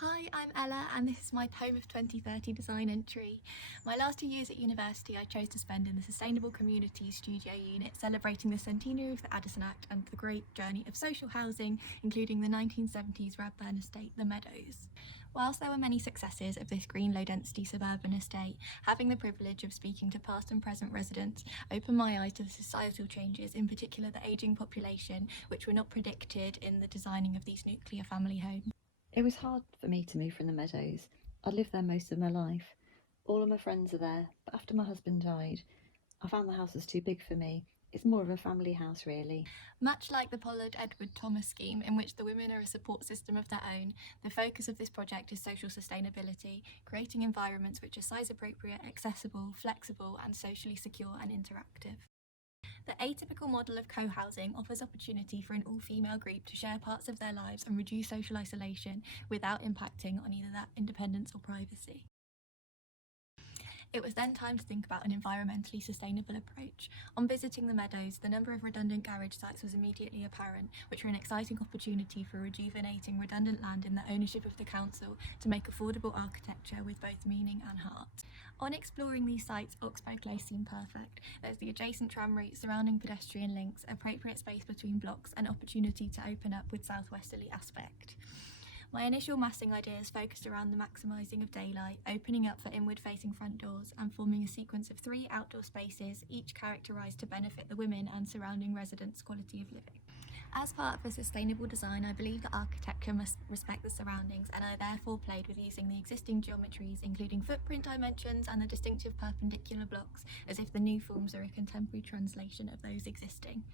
Hi, I'm Ella and this is my Home of 2030 design entry. My last 2 years at university I chose to spend in the Sustainable Communities Studio Unit, celebrating the centenary of the Addison Act and the great journey of social housing, including the 1970s Radburn estate, The Meadows. Whilst there were many successes of this green low-density suburban estate, having the privilege of speaking to past and present residents opened my eyes to the societal changes, in particular the ageing population, which were not predicted in the designing of these nuclear family homes. It was hard for me to move from the Meadows. I'd lived there most of my life. All of my friends are there, but after my husband died, I found the house was too big for me. It's more of a family house, really. Much like the Pollard Edward Thomas scheme, in which the women are a support system of their own, the focus of this project is social sustainability, creating environments which are size appropriate, accessible, flexible, and socially secure and interactive. The atypical model of co-housing offers opportunity for an all-female group to share parts of their lives and reduce social isolation without impacting on either their independence or privacy. It was then time to think about an environmentally sustainable approach. On visiting the Meadows, the number of redundant garage sites was immediately apparent, which were an exciting opportunity for rejuvenating redundant land in the ownership of the council to make affordable architecture with both meaning and heart. On exploring these sites, Oxbow Close seemed perfect. There's the adjacent tram route, surrounding pedestrian links, appropriate space between blocks, and opportunity to open up with southwesterly aspect. My initial massing ideas focused around the maximising of daylight, opening up for inward-facing front doors, and forming a sequence of 3 outdoor spaces, each characterised to benefit the women and surrounding residents' quality of living. As part of a sustainable design, I believe that architecture must respect the surroundings, and I therefore played with using the existing geometries, including footprint dimensions and the distinctive perpendicular blocks, as if the new forms are a contemporary translation of those existing.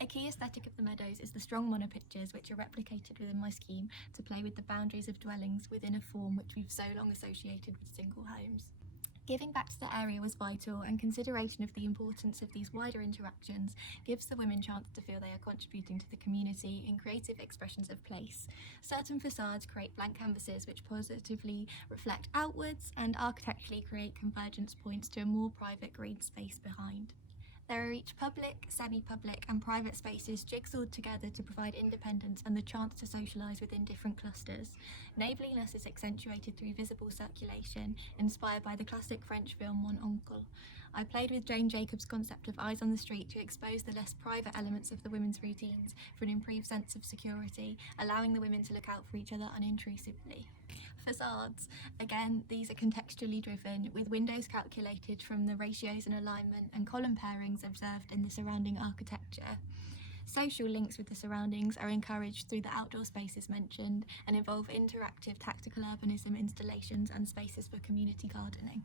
A key aesthetic of the Meadows is the strong monopictures, which are replicated within my scheme to play with the boundaries of dwellings within a form which we've so long associated with single homes. Giving back to the area was vital, and consideration of the importance of these wider interactions gives the women chance to feel they are contributing to the community in creative expressions of place. Certain facades create blank canvases which positively reflect outwards and architecturally create convergence points to a more private green space behind. There are each public, semi-public and private spaces jigsawed together to provide independence and the chance to socialise within different clusters. Neighbourliness is accentuated through visible circulation, inspired by the classic French film Mon Oncle. I played with Jane Jacobs' concept of eyes on the street to expose the less private elements of the women's routines for an improved sense of security, allowing the women to look out for each other unintrusively. Facades. Again, these are contextually driven, with windows calculated from the ratios and alignment and column pairings observed in the surrounding architecture. Social links with the surroundings are encouraged through the outdoor spaces mentioned and involve interactive tactical urbanism installations and spaces for community gardening.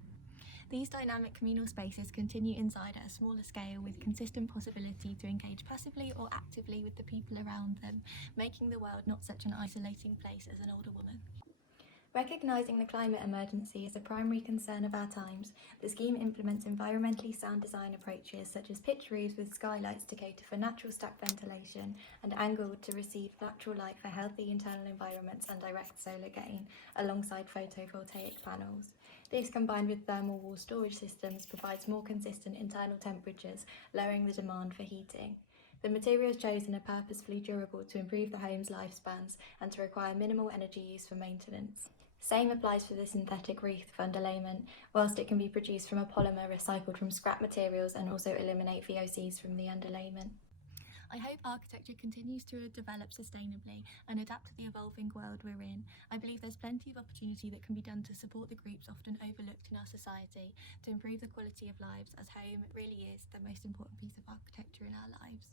These dynamic communal spaces continue inside at a smaller scale, with consistent possibility to engage passively or actively with the people around them, making the world not such an isolating place as an older woman. Recognising the climate emergency as a primary concern of our times, the scheme implements environmentally sound design approaches such as pitch roofs with skylights to cater for natural stack ventilation and angled to receive natural light for healthy internal environments and direct solar gain, alongside photovoltaic panels. This, combined with thermal wall storage systems, provides more consistent internal temperatures, lowering the demand for heating. The materials chosen are purposefully durable to improve the home's lifespans and to require minimal energy use for maintenance. Same applies for the synthetic wreath of underlayment, whilst it can be produced from a polymer recycled from scrap materials and also eliminate VOCs from the underlayment. I hope architecture continues to develop sustainably and adapt to the evolving world we're in. I believe there's plenty of opportunity that can be done to support the groups often overlooked in our society, to improve the quality of lives, as home really is the most important piece of architecture in our lives.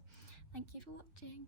Thank you for watching.